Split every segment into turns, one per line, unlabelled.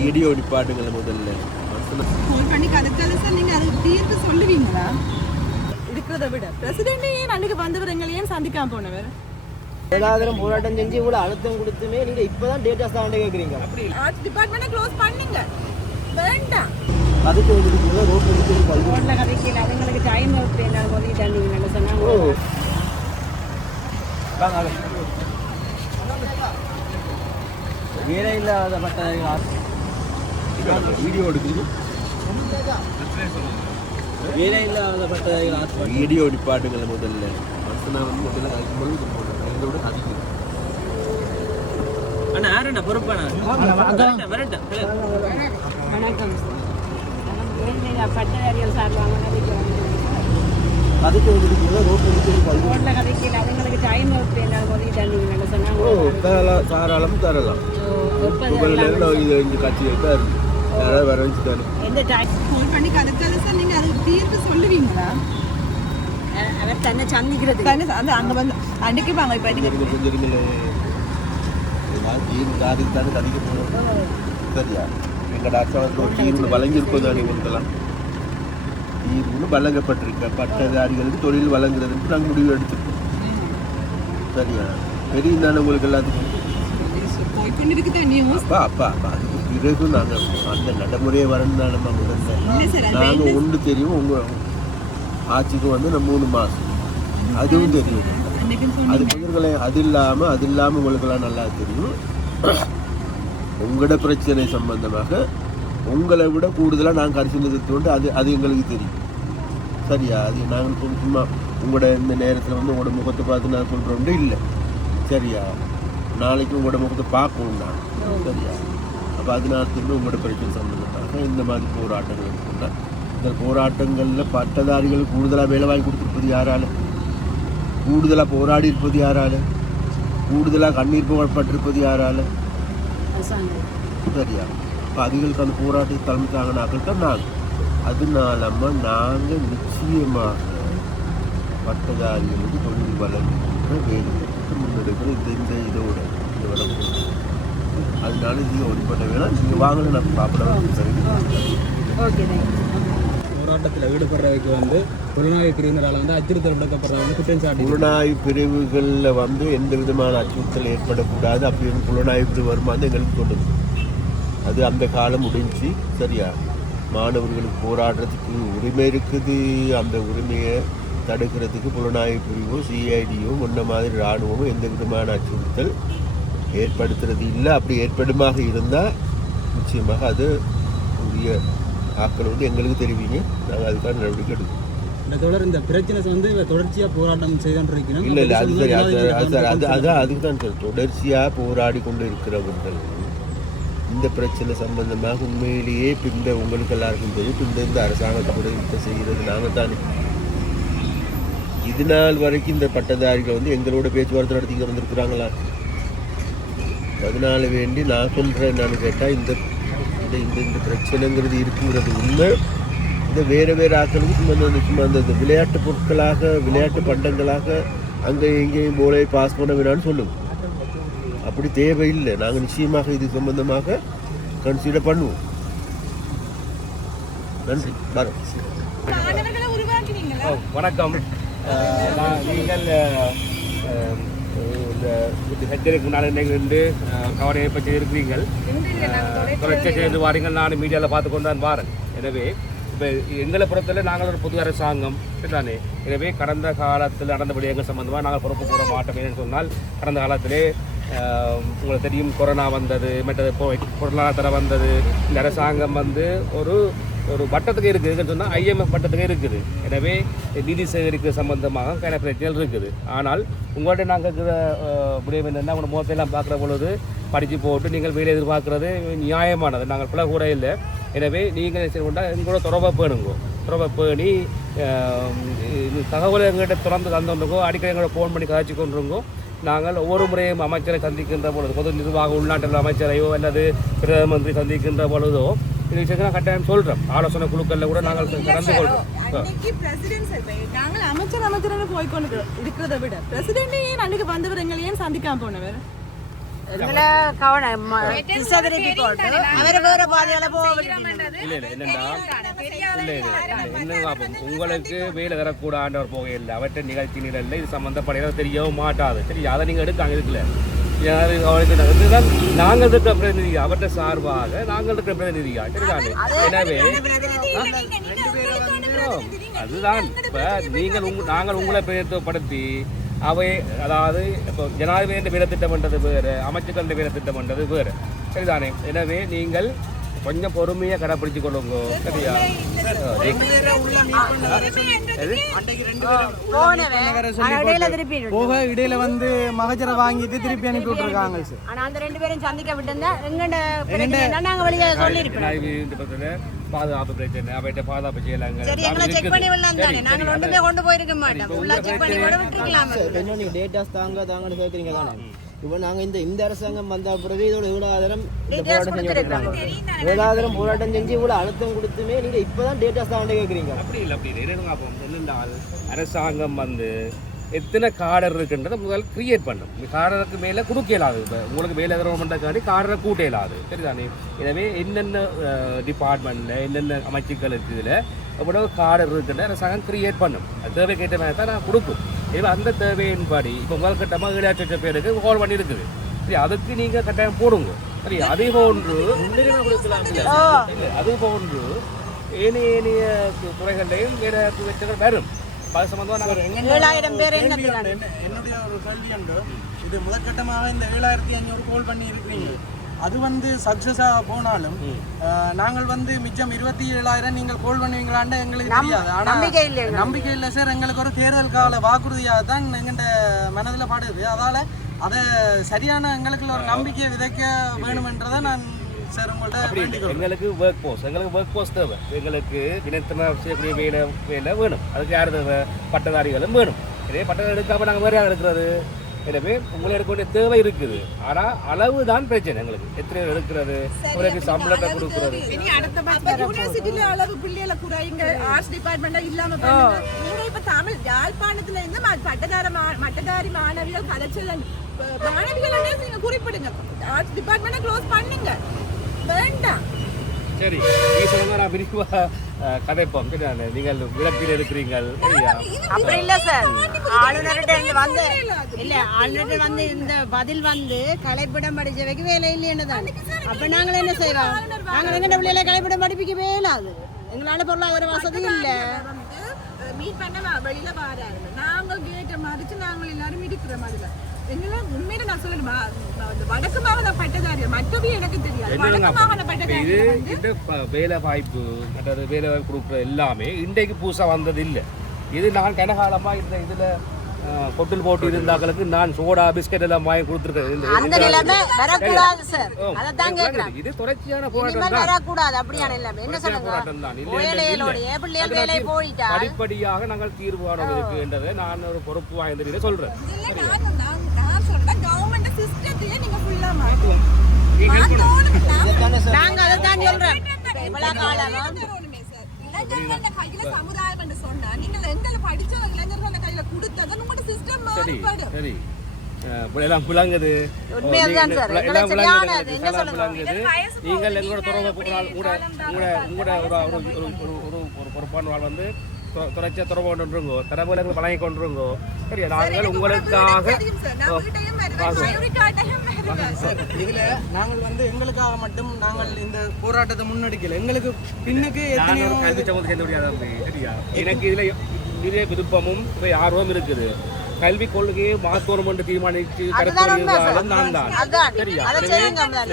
Video நிப்பாட்டுங்கள முதல்ல.
Phone பண்ணி கதைச்சாலும் sir நீங்க அதுக்கு தீர்த்து சொல்லுவீங்களா? இருக்கிறத விட. பிரசிடென்ட் ஏன் அன்னைக்கு வந்தவர் எங்களை ஏன் சந்திக்காம போனவர்?
ஏழாயிரம் போராட்டம் செஞ்சு கூட அழுத்தம் கொடுத்துமே நீங்க இப்பதான் டேட்டா ஸ்டாண்டே கேக்குறீங்க.
ஆர்ட்ஸ் டிபார்ட்மெண்ட்டை க்ளோஸ் பண்ணுங்க. வேண்டாம்.
அதுக்கு வந்து ரோட் எடுத்து
ரோட்ல கதைக்கல. அதுங்களுக்கு டைம் என்ன உதவி தந்தீங்கன்னு சொன்னாங்க.
வேற இல்லாத பட்ட
வீடியோ எடுக்குது
வேற இல்லாத பட்ட
வீடியோ நிப்பாட்டுங்கள முதல்ல. வந்து முதல்ல போடுறேன் எங்களோட அதிகம்.
அண்ணா யாருண்ணா பொறுப்பாண்ணா. வரட்டும்.
வணக்கம். பட்டதாரிகள் சார்பாக
அதுக்கு வந்து ரோட் எடுத்து
ரோட்ல கதைக்கல அதுங்களுக்கு டைம் என்ன உதவி தந்தீங்கன்னு
ஓ
சொன்னாங்க.
தரலாம். தாராளம் தரலாம். உங்களில் இது இந்த கட்சி இருக்கா யாராவது வர வச்சு தரணும்
எந்த டைம்
ஃபோன் பண்ணி கதைச்சாலும் சார் நீங்க அதுக்கு தீர்த்து சொல்லுவீங்களா?
அவர் தன்னை சந்திக்கிறது.
தானே அந்த அங்க வந்து அன்னைக்கு வாங்க இப்ப நீங்க
நீங்கள் செஞ்சுருங்களே ஜீன் காதுக்கு தானே கதிக்க போகணும் சரியா? எங்களோட அரசாங்கத்தில் ஒரு தீர்வு வழங்கியிருப்பது தானே உங்களுக்கெல்லாம் தீர்வுன்னு வழங்கப்பட்டிருக்க. பட்டதாரிகளுக்கு தொழில் வழங்குறதுக்கு நாங்கள் முடிவு எடுத்துருக்கோம். சரியா? தெரியும் தானே உங்களுக்கு எல்லாத்துக்கும்? அப்பா அப்பா அப்பா. பிறகு நாங்கள் அந்த நடைமுறையை வரணும் தானே நம்ம முதல்ல நாங்கள் ஒன்று தெரியும் உங்கள் ஆட்சிக்கு வந்து நம்ம மூணு மாதம் அதுவும் தெரியும். அது முதல்களை அது இல்லாமல் அது இல்லாமல் உங்களுக்கெல்லாம் நல்லா தெரியும். உங்களோட பிரச்சனை சம்பந்தமாக உங்களை விட கூடுதலாக நாங்கள் கரிசனை எடுத்துக்கொண்டு அது அது எங்களுக்கு தெரியும். சரியா? அது நாங்கள் சும்மா- உங்களோட இந்த நேரத்தில் வந்து உங்களோட முகத்தை பார்த்து நான் சொல்கிறோம் இல்லை. சரியா? நாளைக்கு உங்களோட முகத்தை பார்க்கணும் நான் சரியா? அப்போ அதனால திரும்ப உங்களோட பிரச்சனை சம்பந்தமாக இந்த மாதிரி போராட்டங்கள் இருக்குன்னா இந்த போராட்டங்களில் பட்டதாரிகள் கூடுதலாக வேலை வாங்கி கொடுத்துருப்பது யாரால்? கூடுதலாக போராடி இருப்பது யாரால்? கூடுதலாக கண்ணீர் புகழ்பட்டிருப்பது யாரால்? சரியா. இப்போ அதுகளுக்கு அந்த போராட்டத்தை தலைமை தாங்கினாக்கள் தான் நாங்கள் அதனாலம்மா நாங்கள் நிச்சயமாக பட்டதாரிகளுக்கு தொழில் வழங்குகின்ற வேலைக்கு முன்னெடுக்கிற இந்த இந்த இதோட இந்த வளர்ப்பு. அதனால நீங்கள் ஒன்று பண்ண வேணாம். நீங்கள் வாங்கல நான் சாப்பிட சரி.
போராட்டத்தில் ஈடுபடுறதுக்கு வந்து புலனாய்வு பிரிவினரால் வந்து அச்சுறுத்தல் விடுக்கப்படுறது வந்து குற்றம் சாட்டி
புலனாய்வு பிரிவுகளில் வந்து எந்த விதமான அச்சுறுத்தல் ஏற்படக்கூடாது. அப்படின்னு புலனாய்வு பிரிவு வருமானது எங்களுக்கு கொண்டு அது அந்த காலம் முடிஞ்சு சரியா? மாணவர்களுக்கு போராடுறதுக்கு உரிமை இருக்குது. அந்த உரிமையை தடுக்கிறதுக்கு புலனாய்வு பிரிவோ சிஐடியோ முன்ன மாதிரி இராணுவமோ எந்த விதமான அச்சுறுத்தல் ஏற்படுத்துறது இல்லை அப்படி ஏற்படுமாக இருந்தால் நிச்சயமாக அது உரிய ஆட்கள் வந்து எங்களுக்கு தெரிவிங்க. நாங்கள் அதுக்கான நடவடிக்கை எடுப்போம்
இந்த தொடர் இந்த பிரச்சனை வந்து தொடர்ச்சியாக போராட்டம் செய்துட்டு
இல்ல இல்ல அது சரி அது அது சரி, அது
இருக்கணும்
அதான் அதுக்கு தான் சார் தொடர்ச்சியா போராடி கொண்டு இருக்கிறவர்கள் இந்த பிரச்சனை சம்பந்தமாக உண்மையிலேயே பிந்த உங்களுக்கு எல்லாருக்கும் தெரியும். பிந்த இந்த அரசாங்கத்தை கூட இப்போ செய்கிறது நாங்கள் தானே. இது நாள் வரைக்கும் இந்த பட்டதாரிகள் வந்து எங்களோட பேச்சுவார்த்தை நடத்தி இங்கே வந்திருக்கிறாங்களா? அதனால வேண்டி நான் சொல்கிறேன் என்னன்னு கேட்டால் இந்த இந்த இந்த இந்த பிரச்சனைங்கிறது இருக்குங்கிறது உண்மை. இந்த வேறு வேறு ஆக்களுக்கு சும்மா அந்த சும்மா அந்த விளையாட்டு பொருட்களாக விளையாட்டு பண்டங்களாக அங்கே எங்கேயும் போலே பாஸ் பண்ண வேணாம்னு சொல்லுங்க அப்படி தேவையில்லை. நாங்கள் நிச்சயமாக இது சம்பந்தமாக கன்சிடர் பண்ணுவோம். நன்றி. வரோம்
வணக்கம். நான் நீங்கள் இந்த ஹெச்சரிக்கு முன்னால் இருந்து கவனம் ஏற்பட்டு இருக்கிறீர்கள். தொடர்ச்சியாக சேர்ந்து வாரீங்கள். நான் மீடியாவில் பார்த்து கொண்டு தான் வாரேன். எனவே இப்போ எங்களை பொறுத்தவரை நாங்கள் ஒரு பொது அரசாங்கம் தானே எனவே கடந்த காலத்தில் நடந்த விடயங்கள் சம்பந்தமாக நாங்கள் பொறுப்பு கூற மாட்டோம். சொன்னால் கடந்த காலத்திலே உங்களுக்கு தெரியும் கொரோனா வந்தது மற்றது இப்போ பொருளாதாரம் வந்தது இந்த அரசாங்கம் வந்து ஒரு ஒரு வட்டத்துக்கு இருக்குதுன்னு சொன்னால் ஐஎம்எஃப் வட்டத்துக்கு இருக்குது. எனவே நிதி சேகரிக்க சம்பந்தமாக கன பிரச்சனைகள் இருக்குது. ஆனால் உங்கள்கிட்ட நாங்கள் இருக்கிற அஹ், என்னென்னா உங்களோட முகத்தையெல்லாம் பார்க்குற பொழுது படித்து போட்டு நீங்கள் வேலை எதிர்பார்க்குறது நியாயமானது. நாங்கள் பிள்ளை கூட இல்லை. எனவே நீங்கள் என்ன செய்யணும் எங்களோட தொடர்பாக பேணுங்கோ. தொடர்பாக பேணி தகவலை எங்கள்கிட்ட திறந்து தந்துருங்கோ. அடிக்கடி எங்களோட ஃபோன் பண்ணி கதைச்சு கொண்டுருங்கோ. நாங்கள் ஒவ்வொரு முறையும் அமைச்சரை சந்திக்கின்ற பொழுது பொது நிர்வாக உள்நாட்டில் அமைச்சரையோ அல்லது பிரதம மந்திரி சந்திக்கின்ற பொழுதோ இந்த விஷயத்தை நான் கட்டாயம் சொல்கிறோம் ஆலோசனை குழுக்களில் கூட நாங்கள் கலந்து கொள்கிறோம்
நாங்கள் அமைச்சர் அமைச்சர்னு போய் கொண்டு இருக்கிறத விட பிரசிடென்ட் ஏன் அன்னைக்கு வந்தவர் எங்களை ஏன் சந்திக்காம போனவர்?
கவனம் அவர் வேற பாதையால போக விட்டுட்டீங்க.
இல்ல இல்ல என்னண்டா இல்ல என்ன உங்களுக்கு வேலை தரக்கூட ஆண்டவர் போக இல்லை அவற்றை நிகழ்ச்சி நிரல்ல இது சம்பந்தப்படையதோ தெரியவும் மாட்டாது. சரி அதை நீங்க எடுக்காங்க இருக்குல்ல யாரு இதுதான் நாங்கள் இருக்கிற பிரதிநிதி அவற்றை சார்பாக நாங்கள் இருக்கிற பிரதிநிதியா சரிதானே? எனவே அதுதான். இப்ப நீங்கள் உங்க நாங்கள் உங்களை பிரயத்தப்படுத்தி அவை அதாவது இப்போ ஜனாதிபதி வேலை திட்டம் பண்றது வேறு அமைச்சர்கள் வேலை திட்டம் பண்றது வேறு. சரிதானே? எனவே நீங்கள் கொஞ்சம் பொறுமையாக கடைப்பிடிச்சு கொள்ளுங்க. சரியா?
போக இடையில வந்து மகஜரை வாங்கிட்டு திருப்பி அனுப்பி விட்டுருக்காங்க. சார்
ஆனா அந்த ரெண்டு பேரும் சந்திக்க விட்டுருந்தா எங்கண்ட நாங்க வெளியே
பக்கத்துல பாதுகாப்பு பிரச்சனை அவர்கிட்ட பாதுகாப்பு செய்யலாங்க
சரி எங்களை செக் பண்ணி விடலாம் தானே? நாங்கள் ஒன்றுமே கொண்டு போயிருக்க மாட்டோம். ஃபுல்லா செக் பண்ணி கூட விட்டுருக்கலாம்.
டேட்டாஸ் தாங்க தாங்கன்னு கேட்குறீங்க தானே? இப்போ நாங்கள் இந்த இந்த அரசாங்கம் வந்த பிறகு இதோட ஈழாதாரம் இந்த போராட்டம் செஞ்சு கொடுக்குறாங்க ஈழாதாரம் போராட்டம் செஞ்சு இவ்வளோ அழுத்தம் கொடுத்துமே நீங்கள் இப்போ தான் டேட்டாஸ் தாங்க கேட்குறீங்க
அப்படி இல்லை அப்படி இல்லை. என்னென்றால் அரசாங்கம் வந்து எத்தனை காடர் இருக்குன்றதை முதல் கிரியேட் பண்ணும். காடருக்கு மேலே கொடுக்க இயலாது இப்போ உங்களுக்கு மேலே எதிர்ப்பு பண்ணுறதுக்காண்டி காடரை கூட்ட இயலாது சரிதானே? எனவே என்னென்ன டிபார்ட்மெண்ட்டில் என்னென்ன அமைச்சுக்கள் இருக்குது இதில் எவ்வளவு காடர் இருக்குன்னு அரசாங்கம் கிரியேட் பண்ணும். அது தேவைக்கேற்ற மாதிரி தான் நான் கொடுக்கும். எனவே அந்த தேவையின்படி இப்போ முதல் கட்டமாக ஏழாயிரத்தி லட்சம் பேருக்கு கால் பண்ணி இருக்குது சரி அதுக்கு நீங்கள் கட்டாயம் போடுங்க. சரி அதே போன்று இல்லை அது போன்று ஏனைய ஏனைய துறைகளையும் வேறு வச்சங்கள் வரும். அது சம்பந்தமாக நாங்கள்
ஏழாயிரம் பேர்
என்னுடைய ஒரு கேள்வி உண்டு. இது முதற்கட்டமாக இந்த ஏழாயிரத்தி ஐநூறு கோல் பண்ணி இருக்கிறீங்க அது வந்து சக்சஸாக போனாலும் நாங்கள் வந்து மிச்சம் இருபத்தி ஏழாயிரம் நீங்கள் கோல் பண்ணுவீங்களான்னு எங்களுக்கு தெரியாது. ஆனா
நம்பிக்கை இல்லை எங்களுக்கு.
நம்பிக்கை இல்லை சார் எங்களுக்கு ஒரு தேர்தல் கால வாக்குறுதியாக தான் எங்கள்ட மனதில் படுது. அதால அதை சரியான எங்களுக்குள்ள ஒரு நம்பிக்கையை விதைக்க வேணுமென்றதை நான்
எங்களுக்கு ஒர்க் போஸ்ட் எங்களுக்கு ஒர்க் போஸ்ட் தேவை. எங்களுக்கு தினத்தன செய்யக்கூடிய வேலை வேலை வேணும். அதுக்கு யார் தேவை? பட்டதாரிகளும் வேணும். இதே பட்டதாரி எடுக்காம நாங்கள் வேறு யார் எடுக்கிறது எனவே உங்களை எடுக்க வேண்டிய தேவை இருக்குது. ஆனால் அளவு தான் பிரச்சனை எங்களுக்கு. எத்தனை எடுக்கிறது? உங்களுக்கு சம்பளத்தை கொடுக்குறது.
இனி அடுத்த அப்ப யூனிவர்சிட்டில அளவு பிள்ளைகளை குறைங்க ஆர்ட்ஸ் டிபார்ட்மெண்ட்டா இல்லாம பண்ணுங்க நீங்க இப்ப தமிழ் யாழ்ப்பாணத்துல இருந்து ம- பட்டதார மா- மட்டதாரி மாணவிகள் கதைச்சல் மாணவிகள் நீங்க குறிப்பிடுங்க. ஆர்ட்ஸ் டிபார்ட்மெண்ட்டை க்ளோஸ் பண்ணுங்க. வேண்டாம்.
சரி நீ சொல்லுங்க நான் விரிவாக கதைப்போம். சரிதானே நீங்கள் விளக்கில் இருக்கிறீங்கள்
அப்படி இல்ல சார். ஆளுநர்கிட்ட வந்து இல்ல ஆளுநர்கிட்ட வந்து இந்த பதில் வந்து கலைப்பிடம் படிச்சவைக்கு வேலை இல்லைன்னு தான் அப்ப நாங்கள் என்ன செய்வோம்? நாங்கள் எங்க பிள்ளைகளை கலைப்பிடம் படிப்பிக்கவே இல்லாது. எங்களால பொருளாதார வசதி இல்ல.
மீட் பண்ண வெளியில வராரு நாங்கள் கேட்ட மறிச்சு நாங்கள் எல்லாரும் இருக்கிற மாதிரி எங்களை உண்மையில நான் சொல்லணுமா? வடக்கு மாகாண பட்டதாரி மற்றபடி எனக்கு தெரியாது
என்னங்க
வடக்கு மாகாண
அப்ப
பட்டதாரி
இது இந்த வேலை வாய்ப்பு மற்றது வேலை வாய்ப்பு கொடுக்குற எல்லாமே இன்றைக்கு புதுசாக வந்தது இல்லை இது நான் கனகாலமாக இந்த இதில் கொட்டில் போட்டு இருந்தாக்களுக்கு நான் சோடா பிஸ்கட் எல்லாம் வாங்கி கொடுத்துருக்கேன். இது தொடர்ச்சியான போராட்டம் தான். படிப்படியாக நாங்கள் தீர்வு காண இருக்குன்றதை நான் ஒரு பொறுப்பு வாய்ந்த சொல்றேன்.
நீங்க
நாங்க அதைத்தான் சொல்றோம் இவ்வளவு காலமா.
இளைஞர்கள கையில சமுதாயம் என்று சொன்னா நீங்கள் எங்களை படிச்ச இளைஞர்கள கையில கொடுத்தது உங்களோட சிஸ்டம் மாறுபடும்
அஹ் எல்லாம்
தான் சார்.
எல்லாம்.
அது.
நீங்கள் எங்களோட தொடர்பு கூட உங்களோட உங்களோட ஒரு ஒரு ஒரு ஒரு ஒரு ஒரு பொறுப்பான ஆள் வந்து தொ- தொடர்ச்சியா தொடர்பு கொண்டுருங்கோ தரவுகளை வழங்கி கொண்டுருங்கோ சரியா நாங்கள் உங்களுக்காக
இதுல நாங்கள் வந்து எங்களுக்காக மட்டும் நாங்கள் இந்த போராட்டத்தை முன்னெடுக்கல. எங்களுக்கு பின்னுக்கு எத்தனையோ
ஒரு கல்வி சமூகத்தை சேர்ந்த முடியாது. சரியா எனக்கு இதுல நிறைய விருப்பமும் ஆர்வம் இருக்குது. கல்வி கொள்கையை மாத்தோணும் என்று தீர்மானித்து. வெளியிடுவதாலும் நான் தான். சரியா?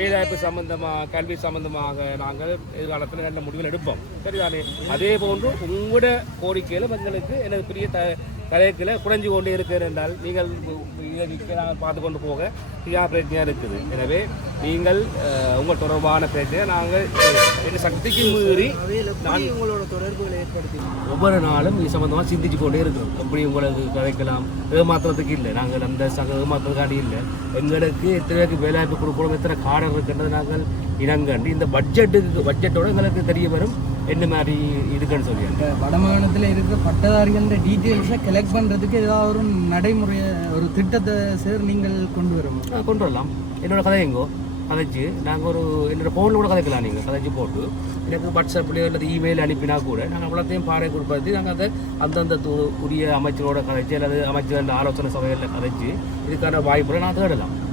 வேலைவாய்ப்பு சம்பந்தமா கல்வி சம்பந்தமாக நாங்கள் எதிர்காலத்தில் நல்ல முடிவுகள் எடுப்போம். சரிதானே? அதே போன்று உங்களோட கோரிக்கையிலும் எங்களுக்கு எனது பெரிய த தலையத்தில் குறைஞ்சு கொண்டே இருக்கிறது என்றால் நீங்கள் இதை நாங்கள் பார்த்து கொண்டு போக இதாக பிரச்சனையாக இருக்குது. எனவே நீங்கள் உங்கள் தொடர்பான பிரச்சனையை நாங்கள் என் சக்திக்கு மீறி நான்
உங்களோட தொடர்புகளை ஏற்படுத்தி
ஒவ்வொரு நாளும் இது சம்மந்தமாக சிந்திச்சு கொண்டே இருக்கிறோம். எப்படி உங்களுக்கு கிடைக்கலாம்? ஏமாத்துறதுக்கு இல்லை. நாங்கள் அந்த சக ஏமாத்துறதுக்காண்டி இல்லை. எங்களுக்கு எத்தனை பேருக்கு வேலைவாய்ப்பு கொடுக்கணும் எத்தனை காடர் இருக்கின்றது நாங்கள் இனங்கண்டு இந்த பட்ஜெட்டுக்கு பட்ஜெட்டோடு எங்களுக்கு தெரிய வரும். என்ன மாதிரி இருக்குன்னு சொல்லி.
இந்த வடமாகாணத்தில் இருக்கிற பட்டதாரிகள டீட்டெயில்ஸை கலெக்ட் பண்ணுறதுக்கு ஏதாவது ஒரு நடைமுறையை ஒரு திட்டத்தை சார் நீங்கள் கொண்டு வரணும்
கொண்டு வரலாம். என்னோட கதை எங்கோ? கதைச்சு. நாங்கள் ஒரு என்னோட ஃபோனில் கூட கதைக்கலாம் நீங்கள் கதைச்சு போட்டு. எனக்கு வாட்ஸ்அப்லேயோ அல்லது இமெயில் அனுப்பினா கூட நாங்கள் அவ்வளோத்தையும் பாறை கொடுப்பது நாங்கள் அதை அந்தந்த து- உரிய அமைச்சரோட கதைச்சு அல்லது அமைச்சர் ஆலோசனை சபைகளில் கதைச்சு இதுக்கான வாய்ப்புகளை நான் தேடலாம்.